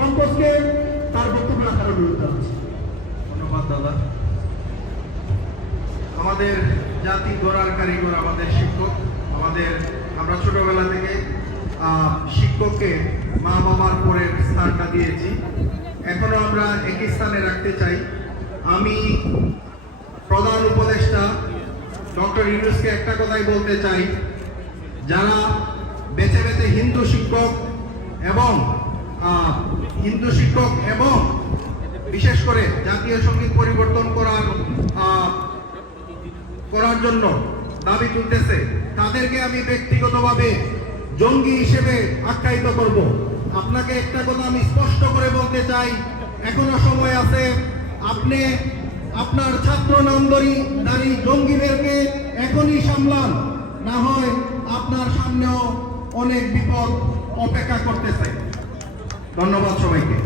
পঙ্কজকে তার বক্তব্য রাখার অনুরোধ জানাচ্ছি। ধন্যবাদ দাদা। আমাদের জাতি গড়ার কারিগর আমাদের শিক্ষক। আমরা ছোটবেলা থেকে শিক্ষককে মা বাবার পরের স্থানটা দিয়েছি, এখনো আমরা একই স্থানে রাখতে চাই। আমি প্রধান উপদেষ্টা ডক্টর ইউনূসকে একটা কথাই বলতে চাই, যারা বেছে বেছে হিন্দু শিক্ষক এবং বিশেষ করে জাতীয় সঙ্গীত পরিবর্তন করার জন্য দাবি তুলতেছে, তাদেরকে আমি ব্যক্তিগতভাবে জঙ্গি হিসেবে আখ্যায়িত করব। আপনাকে একটা কথা আমি স্পষ্ট করে বলতে চাই, এখনো সময় আছে। আপনি আপনার ছাত্র নামধারী জঙ্গিদেরকে এখনই সামলান, না হয় আপনার সামনেও অনেক বিপদ অপেক্ষা করতেছে। ধন্যবাদ সবাইকে।